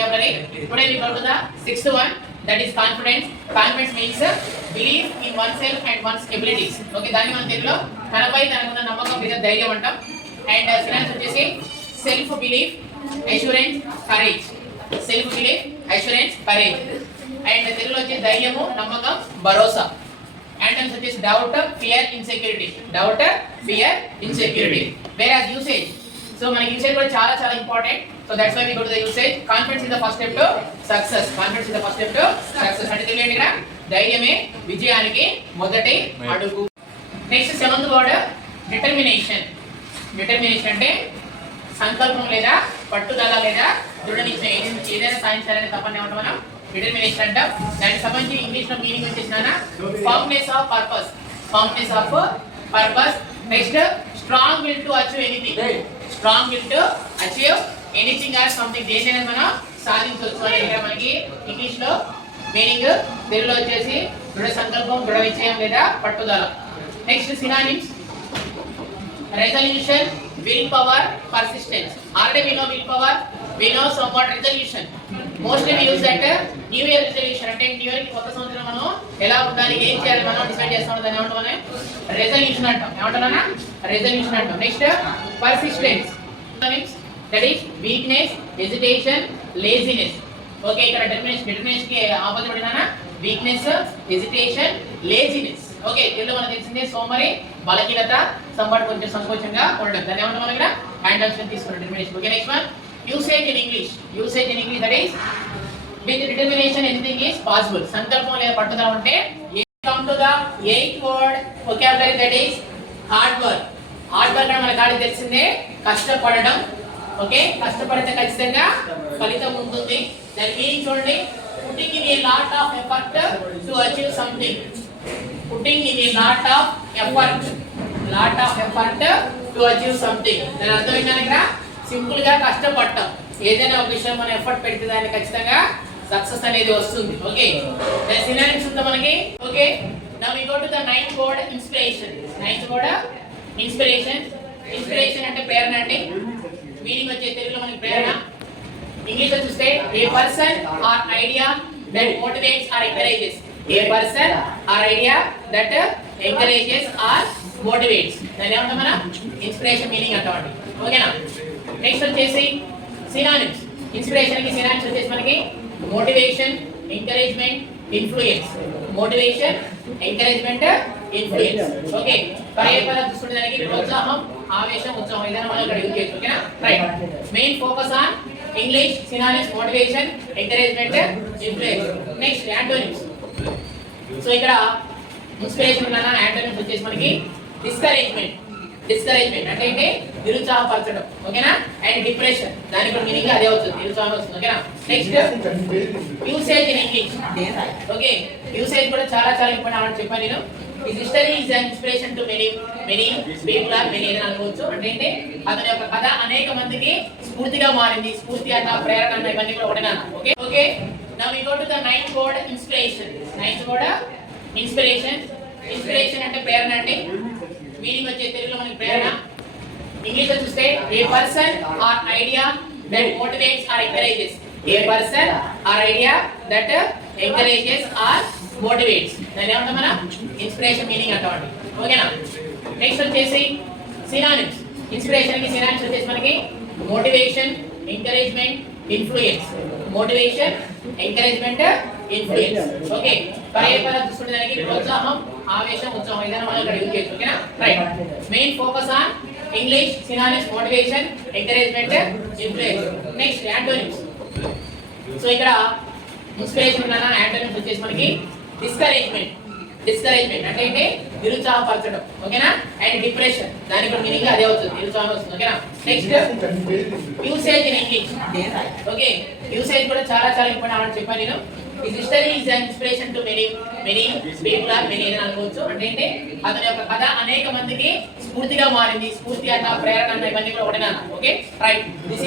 vocabulary. Today we go to the sixth one, that is confidence. Confidence means belief in oneself and one's abilities. Okay, దాని మన తెలుగులో తనపై తనకున్న నమ్మకం లేదా ధైర్యం అంటాం. అండ్ సినానిమ్స్ వచ్చేసి self belief, assurance, courage. Self belief, assurance, courage. And తెలుగులో వచ్చే ధైర్యము, నమ్మకం, భరోసా. Antonyms such as doubt, fear, insecurity. Doubt, fear, insecurity. Whereas usage, so మనకి usage కూడా చాలా important. So that's why we go to the usage. Confidence is the first step to success. Confidence is the first step to success. అంటే తెలియండి ఇక్కడ ధైర్యమే విజయానికి మొదటి అడుగు. Next seventh word determination. Determination అంటే సంకల్పం లేదా పట్టుదల లేదా దృఢ నిశ్చయం. ఏదైనా సాధించాలని తపన ఏమంటాం మనం డిటర్మినేషన్ అంటాం. దానికి సంబంధించి ఇంగ్లీష్ లో మీనింగ్ వచ్చేసినా firmness of purpose. Firmness of purpose. Next strong will to achieve anything. Strong will to achieve anything or something. దేనినైనా మనం సాధించవచ్చు అని మనకి ఇంగ్లీష్ లో మీనింగ్. తెలుగులో వచ్చేసి దృఢ సంకల్పం, దృఢ నిశ్చయం లేదా పట్టుదల. Next synonyms resolution, willpower, persistence. Already we know willpower, we know somewhat resolution. Mostly we use that new year resolution. అంటే న్యూ ఇయర్ కి కొత్త సంవత్సరం మనం ఎలా ఉండాలి, ఏం చేయాలి మనం డిసైడ్ చేస్తాం. దాన్ని ఏమంటాం మనం రెజల్యూషన్ అంటాం. ఏమంటామన్నా రెజల్యూషన్ అంటాం. Next persistence. That is weakness, hesitation, laziness. Okay, ఇక్కడ డిటర్మినేషన్ కి ఆపోజిట్ పడినా weakness, hesitation, laziness. Okay, Telugu మనకు తెలిసిందే సోమరి, బలహీనత, సంబట్ కొంచెం సంకోచంగా ఉండడం. దాన్ని ఏమంటాం మనం ఇక్కడ హ్యాండ్ ఆప్షన్ తీసుకున్నాం determination. Okay, next one usage in English. Usage in English that is with determination anything is possible. సంకల్పం లేదా పట్టుదల ఉంటే. Come to the eighth word vocabulary that is hard work. Hard work అంటే మనకు already తెలిసిందే కష్టపడడం. Okay, కష్టపడితే ఖచ్చితంగా ఫలితం ఉంటుంది. దాని మీనింగ్ చూడండి, putting in a lot of effort to achieve something. Putting in a lot of effort to achieve something. దాని అర్థం ఏంటంటే ఇక్కడ సింపుల్ గా కష్టపడటం. ఏదైనా ఒక విషయం మనం ఎఫర్ట్ పెడితే దానికి ఖచ్చితంగా సక్సెస్ అనేది వస్తుంది. ఓకే, దాని సినానిమ్స్ ఉందా మనకి. Okay, now we go to the ninth word inspiration. Ninth word inspiration. Inspiration అంటే ప్రేరణ అండి. మీనింగ్ వచ్చే తెలుగులో మనకి ప్రేరణ. ఇంగ్లీష్ లో చూస్తే a person or idea that motivates or encourages. A person or idea that encourages or motivates. దాన్ని ఏమంటాం మనం ఇన్స్పిరేషన్ మీనింగ్ అంటామండి. ఓకేనా. నెక్స్ట్ వచ్చేసి సినానిమ్స్. ఇన్స్పిరేషన్ కి సినానిమ్స్ వచ్చేసి మనకి motivation, encouragement, influence. Motivation, encouragement, influence. Okay, పర్యాయపద చూసుకునే దానికి ప్రోత్సాహం, ఆవేశం, ఉత్సాహం ఏదైనా మనం ఇక్కడ యూజ్ చేయొచ్చు. ఓకేనా, right. Main focus on English synonyms motivation, encouragement, influence. Next antonyms. So ఇక్కడ ఇన్స్పిరేషన్ ఉన్న యాంటోనిమ్స్ వచ్చేసి మనకి డిస్కరేజ్మెంట్. డిస్కరేజ్మెంట్ అంటే ఏంటి నిరుత్సాహపరచడం. ఓకేనా. అండ్ డిప్రెషన్, దానికి కూడా మీనింగ్ అదే అవుతుంది, నిరుత్సాహం వస్తుంది. ఓకేనా. Next usage in English. Okay, usage కూడా చాలా ఇంపార్టెంట్ అని చెప్పాను నేను. ఈ history is an inspiration to many people or many అని అనుకోవచ్చు. అంటే ఏంటి అతని యొక్క కథ అనేక మందికి స్ఫూర్తిగా మారింది. స్ఫూర్తి అన్న ప్రేరణ అన్న ఇవన్నీ కూడా ఒకటేనా. Okay okay, now we go to the ninth word inspiration. Ninth word inspiration. Inspiration అంటే ప్రేరణ అండి. మీనింగ్ వచ్చే తెలుగులో మనకి ప్రేరణ. ఇంగ్లీష్ లో చూస్తే a person or idea that motivates or encourages. A person or idea that encourages or motivates. దాన్ని ఏమంటాం మనం ఇన్స్పిరేషన్ మీనింగ్ అంటామండి. ఓకేనా. నెక్స్ట్ వచ్చేసి సినానిమ్స్. ఇన్స్పిరేషన్ కి సినానిమ్స్ వచ్చేసి మనకి motivation, encouragement, influence. Motivation, encouragement, influence. Okay, పర్యాయపద చూసుకునే దానికి ప్రోత్సాహం, ఆవేశం, ఉత్సాహం ఏదైనా మనం ఇక్కడ యూజ్ చేయొచ్చు. ఓకేనా, right. Main focus on English synonyms motivation, encouragement, influence. Next antonyms. So ఇక్కడ ఇన్స్పిరేషన్ ఉన్న యాంటోనిమ్స్ వచ్చేసి మనకి డిస్కరేజ్మెంట్. డిస్కరేజ్మెంట్ అంటే ఏంటి నిరుత్సాహపరచడం. ఓకేనా. అండ్ డిప్రెషన్, దానికి కూడా మీనింగ్ అదే అవుతుంది, నిరుత్సాహం వస్తుంది. ఓకేనా. Next usage in English. Okay, usage కూడా చాలా ఇంపార్టెంట్ అని చెప్పాను నేను. ఈ history is an inspiration to many people or many అని అనుకోవచ్చు. అంటే ఏంటి అతని యొక్క కథ అనేక మందికి స్ఫూర్తిగా మారింది. స్ఫూర్తి అన్న ప్రేరణ అన్న ఇవన్నీ కూడా ఒకటేనా. Okay, right. దిస్